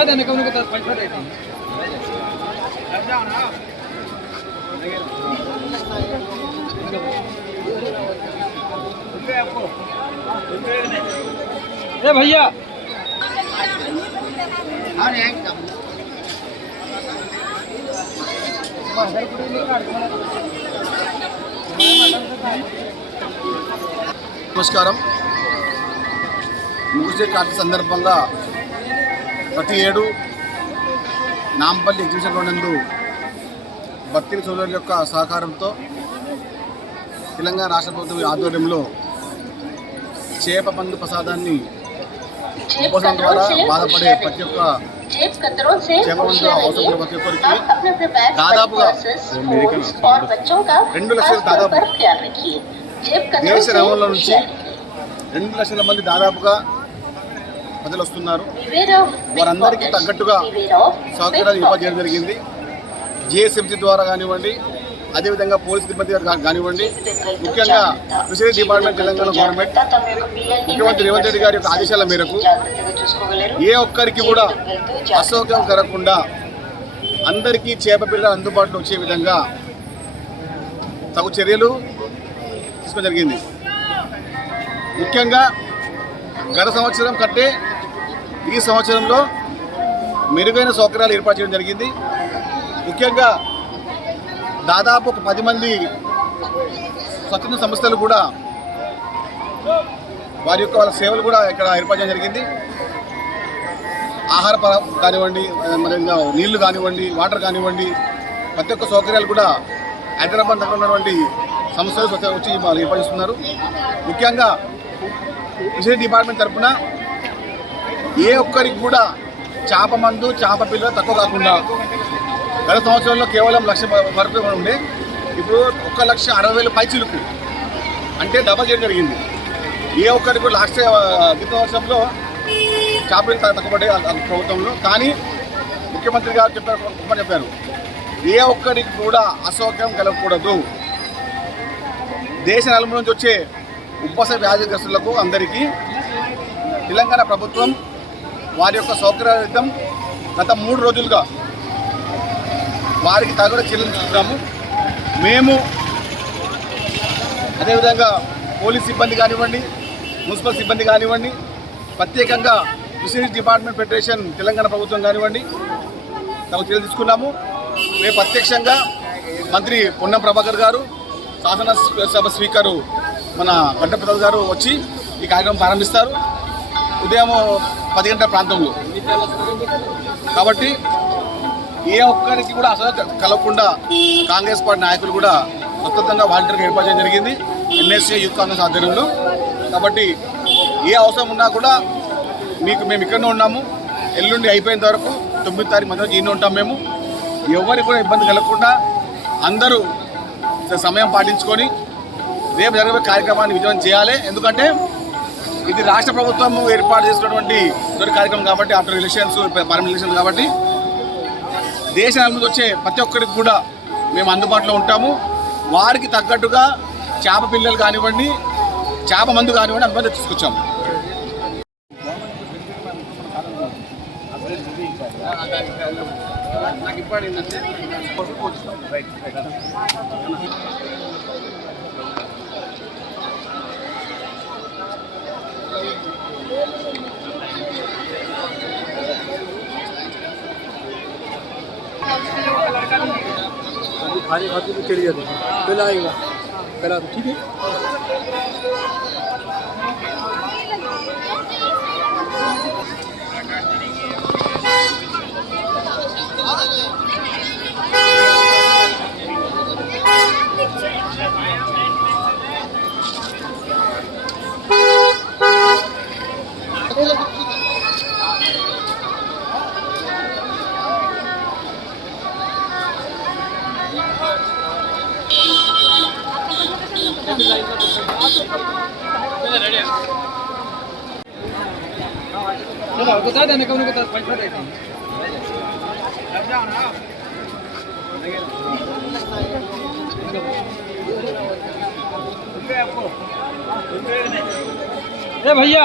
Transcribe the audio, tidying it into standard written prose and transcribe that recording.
बता देने का उनको पैसा देते हैं। ए भैया నమస్కారం. ముగిసే కార్తీ సందర్భంగా ప్రతి ఏడు నాంపల్లి ఎగ్జిబిషన్ నందు భక్తి సోదరుల యొక్క సహకారంతో తెలంగాణ రాష్ట్ర ప్రభుత్వం ఆధ్వర్యంలో చేప పండు ప్రసాదాన్ని ఉపవాసం ద్వారా బాధపడే ప్రతి ఒక్క చేప పండు అవసరం ప్రతి ఒక్కరికి దాదాపుగా 2 లక్షల దాదాపు దేశ నలుమూలల నుంచి 2 లక్షల మంది దాదాపుగా ప్రజలు వస్తున్నారు. వారందరికీ తగ్గట్టుగా సౌకర్యాలు ఏర్పాటు చేయడం జరిగింది. జిఎస్ఎంసీ ద్వారా కానివ్వండి, అదేవిధంగా పోలీస్ సిబ్బంది కానివ్వండి, ముఖ్యంగా ఫిషరీస్ డిపార్ట్మెంట్ తెలంగాణ గవర్నమెంట్ ముఖ్యమంత్రి రేవంత్ రెడ్డి గారి యొక్క ఆదేశాల మేరకు ఏ ఒక్కరికి కూడా అసౌకర్యం కలగకుండా అందరికీ చేప పిల్లలు అందుబాటులో వచ్చే విధంగా తగు చర్యలు తీసుకోవడం జరిగింది. ముఖ్యంగా గత సంవత్సరం కంటే ఈ సంవత్సరంలో మెరుగైన సౌకర్యాలు ఏర్పాటు చేయడం జరిగింది. ముఖ్యంగా దాదాపు ఒక 10 మంది స్వచ్ఛంద సంస్థలు కూడా వారి యొక్క వాళ్ళ సేవలు కూడా ఇక్కడ ఏర్పాటు చేయడం జరిగింది. ఆహార కానివ్వండి, మరి నీళ్లు కానివ్వండి, వాటర్ కానివ్వండి, ప్రతి ఒక్క సౌకర్యాలు కూడా హైదరాబాద్ దగ్గర ఉన్నటువంటి సంస్థలు వచ్చి వాళ్ళు ఏర్పాటు చేస్తున్నారు. ముఖ్యంగా ఫిషరీస్ డిపార్ట్మెంట్ తరఫున ఏ ఒక్కరికి కూడా చేప మందు, చేప పిల్లలు తక్కువ కాకుండా గత సంవత్సరంలో కేవలం 1,00,000 వరకు ఉండే ఇప్పుడు 1,60,000 పైచిలుకు అంటే డబల్ చేయడం జరిగింది. ఏ ఒక్కరికి కూడా గత సంవత్సరంలో చేపలు తక్కువపడే ప్రభుత్వంలో, కానీ ముఖ్యమంత్రి గారు చెప్పారు ఏ ఒక్కరికి కూడా అసౌకర్యం కలగకూడదు. దేశ నలుమూల నుంచి వచ్చే ఉబ్బస వ్యాధిగ్రస్తులకు అందరికీ తెలంగాణ ప్రభుత్వం వారి యొక్క సౌకర్యార్థం గత 3 రోజులుగా వారికి తగిన చర్యలు తీసుకున్నాము. మేము అదేవిధంగా పోలీస్ సిబ్బంది కానివ్వండి, మున్సిపల్ సిబ్బంది కానివ్వండి, ప్రత్యేకంగా ఫిషరీస్ డిపార్ట్మెంట్ ఫెడరేషన్ తెలంగాణ ప్రభుత్వం కానివ్వండి తగు చర్యలు తీసుకున్నాము. మేము ప్రత్యక్షంగా మంత్రి పొన్నం ప్రభాకర్ గారు, శాసనసభ స్పీకరు మన గంట ప్రసాద్ గారు వచ్చి ఈ కార్యక్రమం ప్రారంభిస్తారు ఉదయం 10 గంటల ప్రాంతంలో. కాబట్టి ఏ ఒక్కరికి కూడా అసలు కలగకుండా కాంగ్రెస్ పార్టీ నాయకులు కూడా స్వతంత్రంగా వాలంటీర్గా ఏర్పాటు చేయడం జరిగింది ఎన్ఎస్ఏ యూత్ కాంగ్రెస్ ఆధ్వర్యంలో. కాబట్టి ఏ అవసరం ఉన్నా కూడా మేము ఇక్కడనే ఉన్నాము. ఎల్లుండి అయిపోయేంత వరకు 9వ తారీఖు మధ్య ఈయన ఉంటాం. మేము ఎవరికి కూడా ఇబ్బంది కలగకుండా అందరూ సమయం పాటించుకొని రేపు జరిగే కార్యక్రమాన్ని విజయం చేయాలి. ఎందుకంటే ఇది రాష్ట్ర ప్రభుత్వం ఏర్పాటు చేసినటువంటి కార్యక్రమం కాబట్టి, ఆఫ్టర్ ఎలక్షన్స్, పార్లమెంట్ ఎలక్షన్స్ కాబట్టి దేశ నలుమూల వచ్చే ప్రతి ఒక్కరికి కూడా మేము అందుబాటులో ఉంటాము. వారికి తగ్గట్టుగా చేప పిల్లలు కానివ్వండి, చేప మందు కానివ్వండి అందుబాటులో తీసుకొచ్చాము. నాకు ఇప్పుడు ఏంటంటే खाने खाते तो चली जाती पहले आएगा पहला तो ठीक है। बता देने का उनको पैसा देते हैं। ए भैया